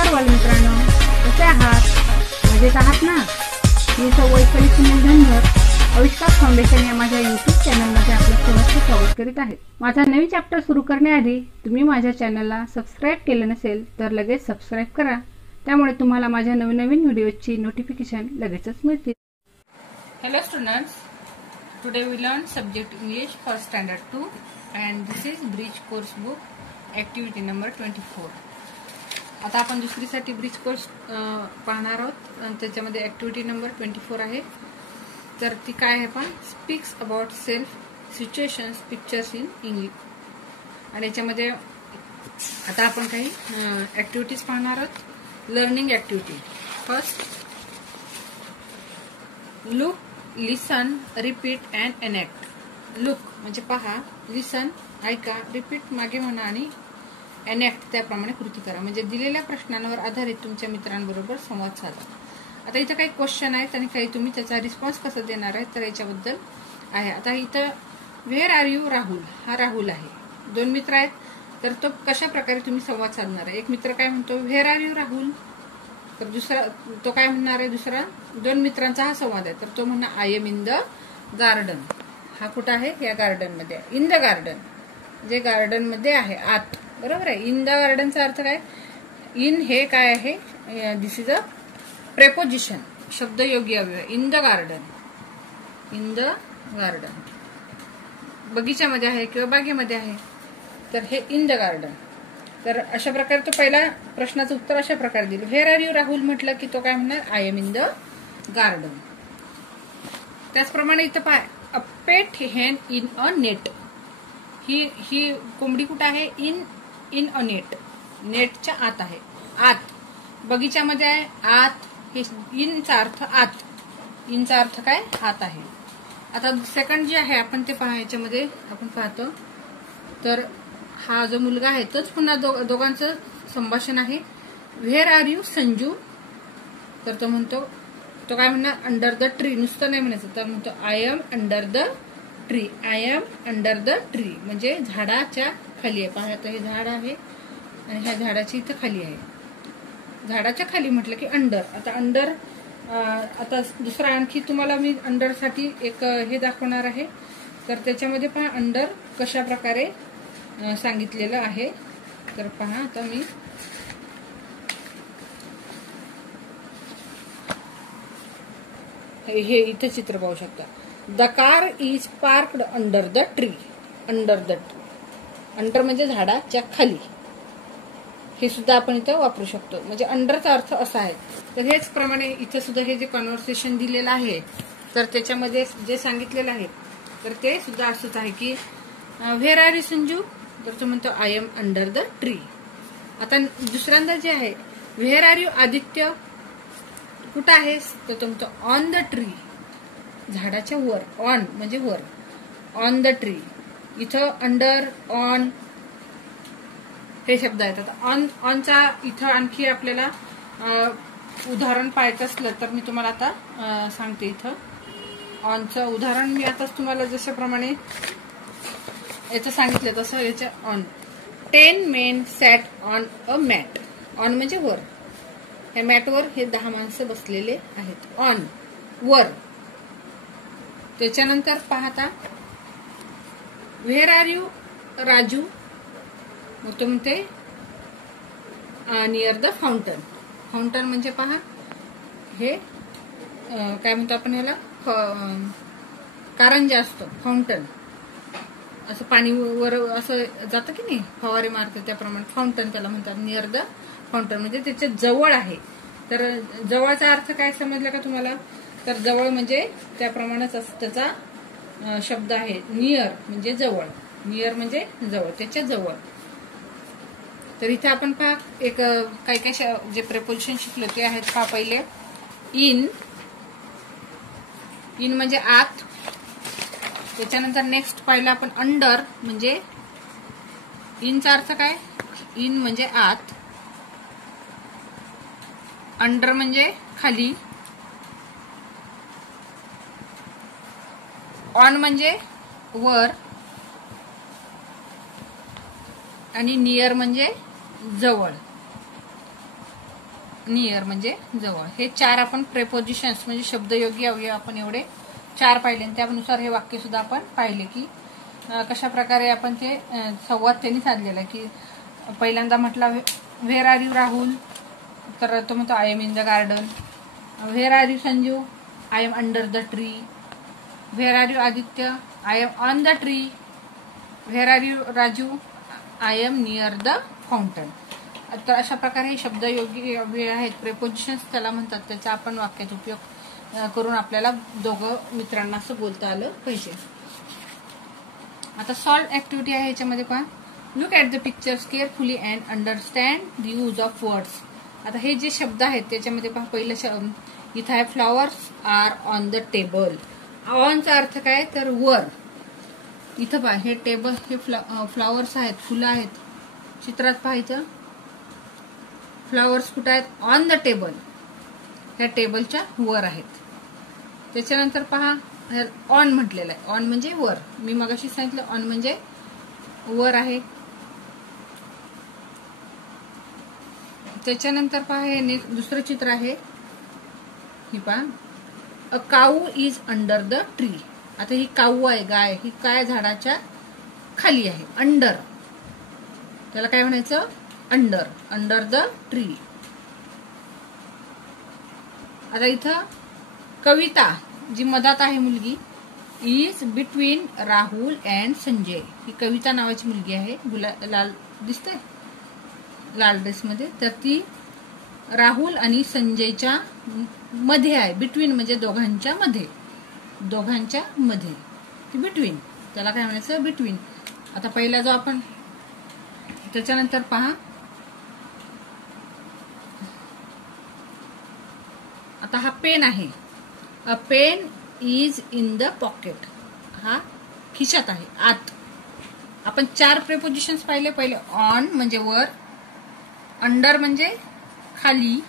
नमस्कार बालमित्रांनो, कसे आहात? मजेत आहात ना? मी सौ वैशाली सुनील धनगर आविष्कार फाउंडेशन या माझ्या यूट्यूब चॅनलमध्ये आपलं सहर्ष स्वागत करीत आहे। माझा नवीन चॅप्टर सुरू करण्याआधी तुम्ही माझ्या चॅनलला सबस्क्राइब केले नसेल तर लगेच सबस्क्राइब करा, त्यामुळे तुम्हाला माझ्या नवीन व्हिडिओची नोटिफिकेशन लगेचच मिळतील। Hello students, today we learn subject English for standard 2 and this is bridge course book activity number 24। आता आपण दुसरीसाठी ब्रिज कोर्स पाहणार आहोत आणि त्याच्यामध्ये ऍक्टिव्हिटी नंबर 24 आहे। तर ती काय आहे पण speaks about self situations pictures in English. आणि याच्यामध्ये आता आपण काही ऍक्टिव्हिटीज पाहणार आहोत। Learning activity first, look, listen, repeat and enact. Look म्हणजे पहा, लिसन ऐका, रिपीट मागे म्हणा आणि एनॅक्ट त्याप्रमाणे कृती करा। म्हणजे दिलेल्या प्रश्नांवर आधारित तुमच्या मित्रांबरोबर संवाद साधा। आता इथं काही क्वेश्चन आहेत आणि काही तुम्ही त्याचा रिस्पॉन्स कसा देणार आहे तर याच्याबद्दल आहे। आता इथं व्हेअर आर यू राहुल, हा राहुल आहे। दोन मित्र आहेत तर तो कशा प्रकारे तुम्ही संवाद साधणार आहे? एक मित्र काय म्हणतो व्हेअर आर यू राहुल, तर दुसरा तो काय म्हणणार आहे? दुसरा, दोन मित्रांचा हा संवाद आहे तर तो म्हणणार I am in the garden. हा कुठं आहे? या गार्डन मध्ये। इन द गार्डन जे गार्डन मध्ये आहे, आत, बरोबर आहे। इन द गार्डनचा अर्थ काय? इन हे काय आहे? दिस इज अ प्रेपोजिशन, शब्द योगी अव्यय। In the garden, in the garden बगीच्यामध्ये आहे किंवा बागेमध्ये आहे तर हे इन द गार्डन। तर अशा प्रकारे तो पहिला प्रश्नाचं उत्तर अशा प्रकारे दिलं। व्हेअर आर यू राहुल म्हटलं की तो काय म्हणणार I am in the garden. त्याचप्रमाणे इथं पाय, अ पेट हेन इन अ नेट। ही कोंबडी कुठं आहे? इन अ नेट, नेटच्या आत आहे, आत। बगीच्यामध्ये आहे, आत। हे इनचा अर्थ आत, इनचा अर्थ काय? आत आहे। आता सेकंड जे आहे आपण ते पहा, याच्यामध्ये आपण पाहतो तर हा जो मुलगा आहे तोच पुन्हा दोघांचं संभाषण आहे। व्हेअर आर यू संजू, तर तो म्हणतो, तो काय म्हणणार? अंडर द ट्री, नुसतं नाही म्हणायचं तर म्हणतो I am under the tree, I am under the tree म्हणजे झाडाच्या खाली आहे। पहा, हे झाड आहे आणि ह्या झाडाची इथं खाली आहे, झाडाच्या खाली म्हटलं की अंडर। आता अंडर, आता दुसरा आणखी तुम्हाला मी अंडर साठी एक हे दाखवणार आहे तर त्याच्यामध्ये पहा अंडर कशा प्रकारे सांगितलेलं आहे तर पहा, आता मी हे इथे चित्र पाहू शकता। The car is parked under the tree, under the tree, under म्हणजे झाडाच्या खाली। हे सुद्धा आपण इथं वापरू शकतो, म्हणजे अंडरचा अर्थ असा आहे। तर हेच प्रमाणे इथं सुद्धा हे जे कन्व्हर्सेशन दिलेलं आहे तर त्याच्यामध्ये जे सांगितलेलं आहे तर ते सुद्धा असंच आहे की व्हेअर आर यू संजू, तर तो म्हणतो I am under the tree. आता दुसऱ्यांदा जे आहे व्हेअर आर यू आदित्य, कुठं आहेस? तर तो म्हणतो ऑन द ट्री, झाडाच्या वर, ऑन म्हणजे वर, ऑन द ट्री। इथं अंडर, ऑन हे शब्द आहेत। आता ऑनचा इथं आणखी आपल्याला उदाहरण पाहायचं असलं तर मी तुम्हाला आता सांगते। इथं ऑनचं उदाहरण मी आताच तुम्हाला जशाप्रमाणे याचं सांगितलं तसं याच्या on. 10 men sat on a mat, on म्हणजे वर, या मॅटवर हे 10 माणसं बसलेले आहेत, ऑन वर। त्याच्यानंतर पाहता व्हेअर आर यू राजू, मग तो म्हणते नियर द फाउंटन। फाउंटन म्हणजे पहा हे काय म्हणतो आपण याला, कारंजा असतो, फाउंटन असं पाणी वर असं जातं की नाही, फवारे मारते त्याप्रमाणे फाउंटन त्याला म्हणतात। नियर द फाउंटन म्हणजे त्याच्या जवळ आहे। तर जवळचा अर्थ काय समजला का तुम्हाला? तर जवळ म्हणजे त्याप्रमाणेच त्याचा शब्द आहे। नियर म्हणजे जवळ, नियर म्हणजे जवळ, त्याच्या जवळ। तर इथे आपण पहा एक काही काही जे प्रेपोजिशन शिकलो ते आहेत पहा। पहिले इन, इन म्हणजे आत। त्याच्यानंतर नेक्स्ट पाहिलं आपण अंडर म्हणजे इनचा अर्थ काय? इन म्हणजे आत, अंडर म्हणजे खाली, ऑन म्हणजे वर आणि नियर म्हणजे जवळ। नियर म्हणजे जवळ. हे 4 आपण प्रेपोजिशन्स म्हणजे शब्दयोगी अवयव आपण एवढे 4 पाहिले. त्यानुसार हे वाक्य सुद्धा आपण पाहिले की कशा प्रकारे आपण ते संवाद त्यांनी साधलेला. की पहिल्यांदा म्हटला व्हेर आर यू राहुल, तर तो म्हणतो I am in the garden. Where are you Sanju, I am under the tree. Where are you Aditya, I am on the tree. Where are you Raju, I am near the fountain. तर अशा प्रकारे हे शब्दयोगी अवयव आहेत, prepositions त्याला म्हणतात. त्याचा आपण वाक्यात उपयोग करून आपल्याला दोघं मित्रांना असं बोलता आलं पाहिजे. आता सॉल्व ऍक्टिव्हिटी आहे. याच्यामध्ये पहा, look at the pictures carefully and understand the use of words. आता हे जे शब्द आहेत त्याच्यामध्ये पहा, पहिलं इथं आहे flowers are on the table. ऑनचा अर्थ काय, तर वर. इथं पहा हे टेबल, हे फ्लॉवर्स आहेत, फुलं आहेत. चित्रात पाहायचं फ्लॉवर्स कुठं आहेत, ऑन द टेबल, ह्या टेबलच्या वर आहेत. त्याच्यानंतर पहा ऑन म्हटलेलं आहे. ऑन म्हणजे वर. मी मगाशी सांगितलं ऑन म्हणजे वर आहे. त्याच्यानंतर पहा हे दुसरं चित्र आहे. ही पहा, a cow is under the tree. आता ही काऊ आहे, गाय, ही काय झाडाच्या खाली आहे. अंडर, त्याला काय म्हणायचं, अंडर, अंडर द ट्री. आता इथं कविता जी मधात आहे मुलगी, is between Rahul and Sanjay. ही कविता नावाची मुलगी आहे, लाल दिसते लाल ड्रेसमध्ये. तर ती राहुल आणि संजयच्या मध्ये आहे. बिटवीन म्हणजे दोघांच्या मध्ये, दोघांच्या मध्ये, ती बिटवीन, त्याला काय म्हणायचं, बिटवीन. आता पहिला जो आपण, त्याच्यानंतर पहा, आता हा पेन आहे. A pen is in the pocket. हा खिशात आहे, आत. आपण 4 प्रेपोजिशन्स पाहिले. पहिले ऑन म्हणजे वर, अंडर म्हणजे खाली,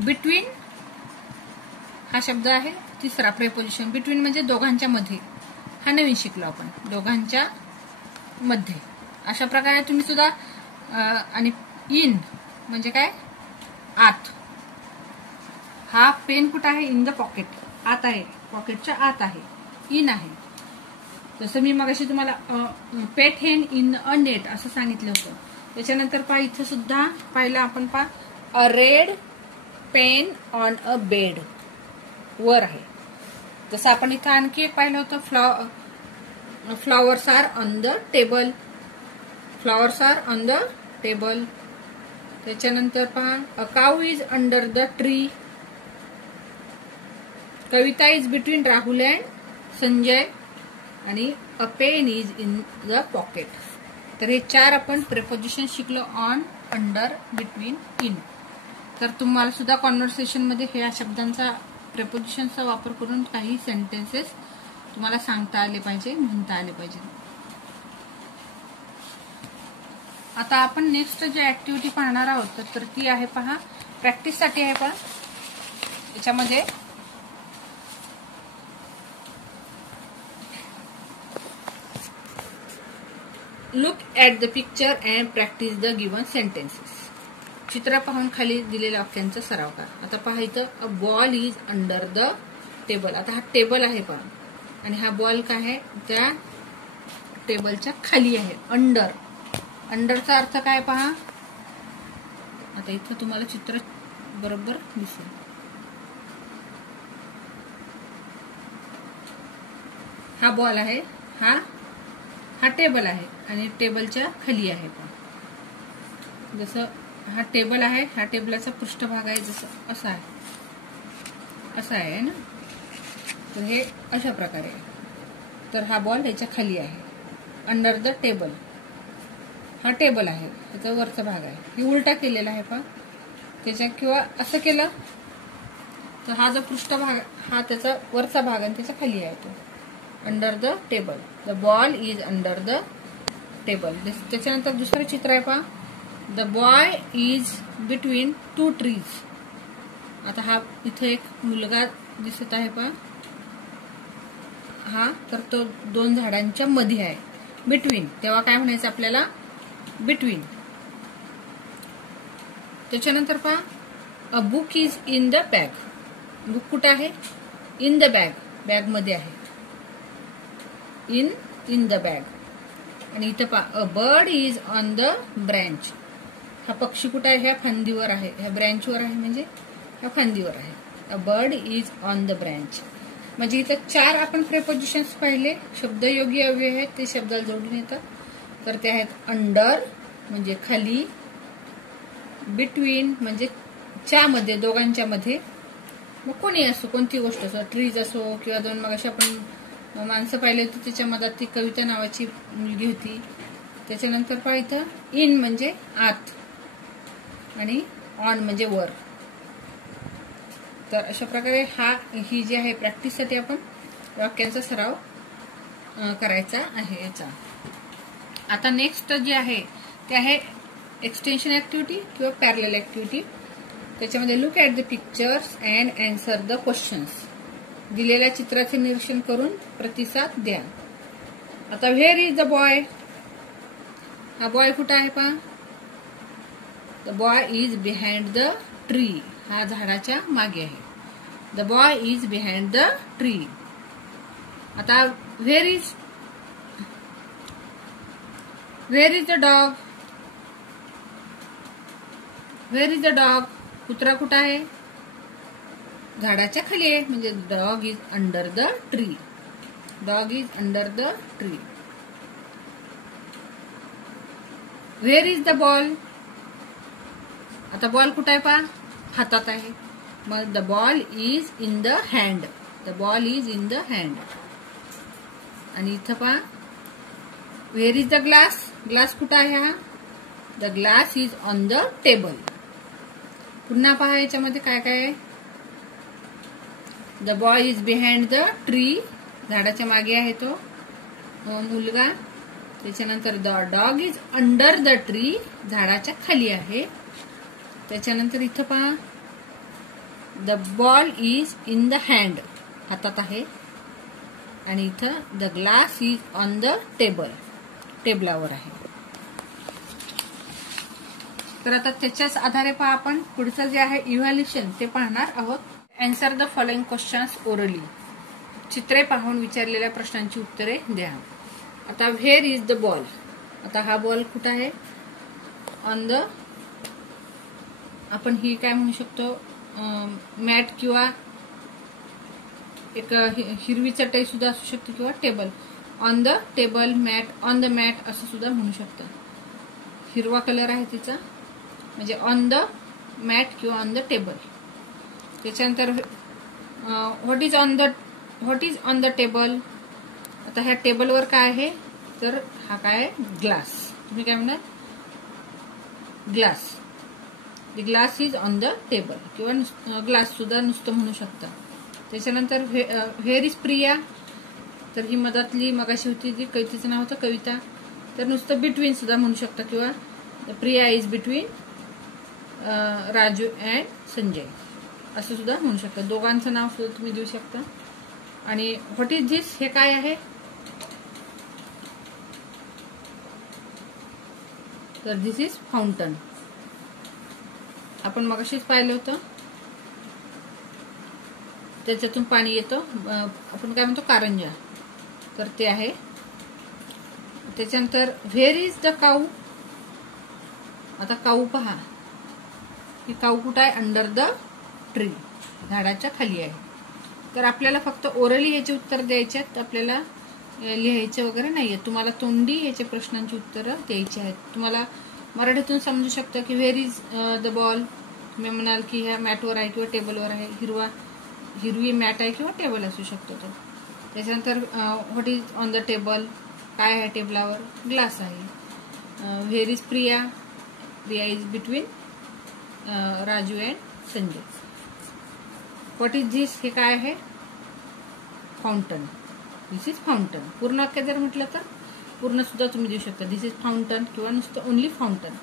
बिटवीन हा शब्द आहे तिसरा प्रेपोजिशन. बिटवीन म्हणजे दोघांच्या मध्ये, हा नवीन शिकलो आपण, दोघांच्या मध्ये. अशा प्रकारे तुम्ही सुद्धा. आणि इन म्हणजे काय, आत. हा पेन कुठं आहे, इन द पॉकेट, आत आहे, पॉकेटच्या आत आहे, इन आहे. जसं मी मगाशी तुम्हाला पेट हेन इन अ नेट असं सांगितलं होतं. त्याच्यानंतर पहा इथं सुद्धा पाहिलं आपण, पहा a red pen on a bed, वर आहे. जसं आपण इथं आणखी एक पाहिलं होतं, flowers are on the table, flowers are on the table. त्याच्यानंतर पहा a cow is under the tree. Kavita is between Rahul and Sanjay. आणि a pen is in the pocket. तर हे 4 आपण प्रेपोजिशन शिकलो, ऑन, अंडर, बिटवीन, इन. तर तुम्हाला सुद्धा कॉन्व्हर्सेशन मध्ये ह्या शब्दांचा, प्रेपोजिशनचा वापर करून काही सेंटेन्सेस तुम्हाला सांगता आले पाहिजे, म्हणता आले पाहिजे. आता आपण नेक्स्ट जे ऍक्टिव्हिटी पाहणार आहोत तर ती आहे पहा, प्रॅक्टिससाठी आहे पहा. याच्यामध्ये look at the picture and practice the given sentences. चित्र पाहून खाली दिलेल्या वाक्यांचा सराव करा. आता पहा इथं, a ball is under the table. आता हा टेबल आहे पहा, आणि हा बॉल काय आहे, त्या टेबलच्या खाली आहे, अंडर. अंडरचा अर्थ काय पहा. आता इथं तुम्हाला चित्र बरोबर दिसेल. हा बॉल आहे, हा टेबल आहे, आणि टेबलच्या खाली आहे पहा. जसं हा टेबल आहे, हा टेबलाचा पृष्ठभाग आहे, जसं असा आहे, असा आहे ना. तर हे अशा प्रकारे आहे. तर हा बॉल याच्या खाली आहे, अंडर द टेबल. हा टेबल आहे, त्याचा वरचा भाग आहे. ही उलटा केलेला आहे पहा त्याच्या, किंवा असं केलं तर हा जो पृष्ठभाग, हा त्याचा वरचा भाग आणि त्याच्या खाली आहे तो, under the table. The ball is under the table. त्याच्यानंतर दुसरं चित्र आहे पहा, the boy is between 2 trees. आता हा इथे एक मुलगा दिसत आहे पहा, हा तर तो 2 झाडांच्या मध्ये आहे, बिटवीन. तेव्हा काय म्हणायचं आपल्याला, बिटवीन. त्याच्यानंतर पहा a book is in the bag. Book कुठं आहे? इन द बॅग, बॅग मध्ये आहे. In the bag. आणि इथं a bird is on the branch. हा पक्षी कुठं आहे? ह्या फांदीवर आहे, ह्या ब्रँचवर आहे, म्हणजे ह्या फांदीवर आहे. A bird is on the branch. म्हणजे इथं 4 आपण प्रेपोजिशन्स पाहिले, शब्दयोगी अव्यय आहेत, ते शब्दाला जोडून येतात. तर ते आहेत अंडर म्हणजे खाली, बिटवीन म्हणजे च्यामध्ये, दोघांच्या मध्ये. मग कोणी असो, कोणती गोष्ट असो, ट्रीज असो किंवा दोन मग अशा आपण माणसं पाहिले होती, त्याच्या मधात ती कविता नावाची मुलगी होती. त्याच्यानंतर पाहिलं इन म्हणजे आत आणि ऑन म्हणजे वर. तर अशा प्रकारे ही जी आहे प्रॅक्टिससाठी आपण वाक्यांचा सराव करायचा आहे याचा. आता नेक्स्ट जे आहे ते आहे एक्सटेन्शन ऍक्टिव्हिटी किंवा पॅरलल ऍक्टिव्हिटी. त्याच्यामध्ये look at the pictures and answer the questions. दिलेल्या चित्राचे निरीक्षण करून प्रतिसाद द्या. आता व्हेअर इज द बॉय. हा बॉय कुठं आहे पहा? The boy is behind the tree. हा झाडाच्या मागे आहे. The boy is behind the tree. आता where is the dog. Where is the dog. कुत्रा कुठं आहे? झाडाच्या खाली आहे, म्हणजे dog is under the tree. Dog is under the tree. Where is the ball. आता बॉल कुठं आहे पहा? हातात आहे. मग the ball is in the hand. The ball is in the hand. आणि इथं पहा where is the glass. Glass कुठं आहे? हा the glass is on the table. पुन्हा पहा याच्यामध्ये काय काय आहे? The boy is behind the tree. झाडाच्या मागे आहे तो मुलगा. त्याच्यानंतर the dog is under the tree. झाडाच्या खाली आहे. त्याच्यानंतर इथं पहा the ball is in the hand. हातात आहे. आणि इथं the glass is on the table. टेबलावर आहे. तर आता त्याच्याच आधारे पहा आपण पुढचं जे आहे इव्हॅल्युएशन ते पाहणार आहोत. Answer the following questions orally. चित्रे पाहून विचारलेल्या प्रश्नांची उत्तरे द्या. आता व्हेअर इज द बॉल. आता हा बॉल कुठं आहे? ऑन द, आपण ही काय म्हणू शकतो, मॅट किंवा एक हिरवी चटई सुद्धा असू शकते किंवा table. On the table, mat, on the mat असं सुद्धा म्हणू शकतो. हिरवा कलर आहे तिचा, म्हणजे ऑन द मॅट किंवा ऑन द टेबल. त्याच्यानंतर what is on the table. आता ह्या टेबलवर काय आहे? तर हा काय आहे? ग्लास. तुम्ही काय म्हणा? Glass. The glass is on the table किंवा ग्लास सुद्धा नुसतं म्हणू शकता. त्याच्यानंतर व्हेअर इज प्रिया. तर ही मधातली मगाशी होती जी कवितेचं नाव होतं कविता. तर नुसतं बिटवीन सुद्धा म्हणू शकता किंवा Priya is between Raju and Sanjay असं सुद्धा म्हणू शकता. दोघांचं नाव सुद्धा तुम्ही देऊ शकता. आणि व्हॉट इज धिस. हे काय आहे? तर धिस इज फाउंटन. आपण मगाशीच पाहिलं होतं, त्याच्यातून पाणी येतं, आपण काय म्हणतो कारंजा. तर ते आहे. त्याच्यानंतर व्हेअर इज द काऊ. आता काऊ पहा, ही काऊ कुठं आहे? Under the tree. झाडाच्या खाली आहे. तर आपल्याला फक्त ओरली ह्याचे उत्तर द्यायचे आहेत, आपल्याला लिहायचे वगैरे नाहीये. तुम्हाला तोंडी ह्याच्या प्रश्नांची उत्तरं द्यायची आहेत. तुम्हाला मराठीतून समजू शकतं की व्हेअर इज द बॉल. तुम्ही म्हणाल की ह्या मॅटवर आहे किंवा टेबलवर आहे. हिरवी मॅट आहे किंवा टेबल असू शकतो तो. त्याच्यानंतर what is on the table. काय आहे टेबलावर? ग्लास आहे. Where is Priya. Priya is between Raju and Sanjay. What is this. हे काय आहे? फाउंटन. This is fountain. पूर्ण वाक्य जर म्हटलं तर पूर्ण सुद्धा तुम्ही देऊ शकता. धिस इज फाउंटन किंवा नुसतं only fountain.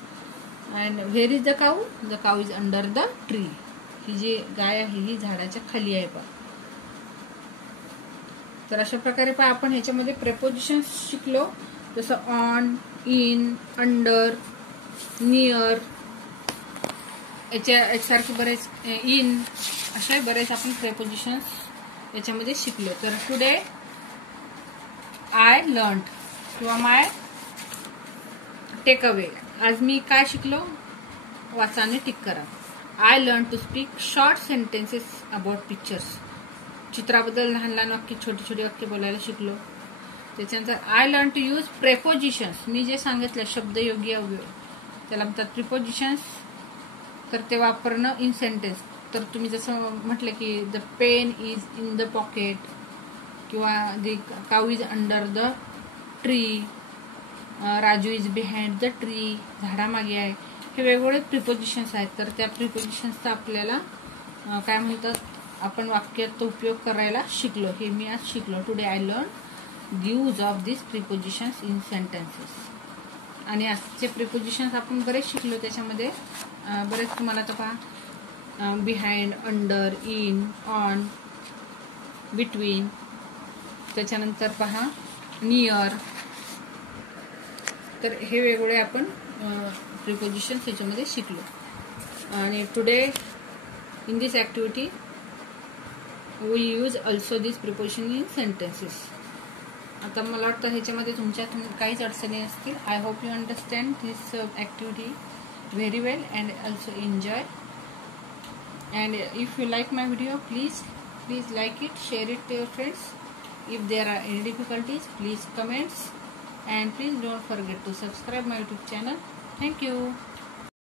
And where is the cow. The cow is under the tree. ही जी गाय आहे ही झाडाच्या खाली आहे पहा. तर अशा प्रकारे पहा आपण ह्याच्यामध्ये प्रेपोजिशन शिकलो, जसं ऑन, इन, अंडर, नियर, याच्यासारखे बरेच इन असे बरेच आपण प्रेपोजिशन्स याच्यामध्ये शिकलो. तर टुडे आय लर्न किंवा माय टेक अवे. आज मी काय शिकलो? वाचा आणि टिक करा. I learn to speak short sentences about pictures. चित्राबद्दल लहान लहान वाक्य, छोटी छोटी वाक्य बोलायला शिकलो. त्याच्यानंतर I learn to use prepositions. मी जे सांगितलं शब्दयोगी अवयव त्याला म्हणतात प्रिपोजिशन्स. तर ते वापरणं इन सेंटेन्स. तर तुम्ही जसं म्हटलं की the pen is in the pocket किंवा the cow is under the tree, Raju is behind the tree, झाडामागे आहे. हे वेगवेगळे प्रिपोजिशन्स आहेत. तर त्या प्रिपोजिशन्सचा आपल्याला काय म्हणतात आपण वाक्यात उपयोग करायला शिकलो. हे मी आज शिकलो. Today I learn the use of this prepositions in sentences. आणि आजचे प्रिपोजिशन्स आपण बरेच शिकलो. त्याच्यामध्ये बरेच तुम्हाला तर पहा behind, under, in, on, between. त्याच्यानंतर पहा नियर. तर हे वेगवेगळे आपण प्रिपोजिशन्स याच्यामध्ये शिकलो. आणि today in this activity we use also this preposition in sentences. आता मला वाटतं ह्याच्यामध्ये तुमच्यात काहीच अडचणी असतील. I hope you understand this activity very well and also enjoy. And if you like my video please like it, share it to your friends. If there are any difficulties please comments and please don't forget to subscribe my YouTube channel. Thank you.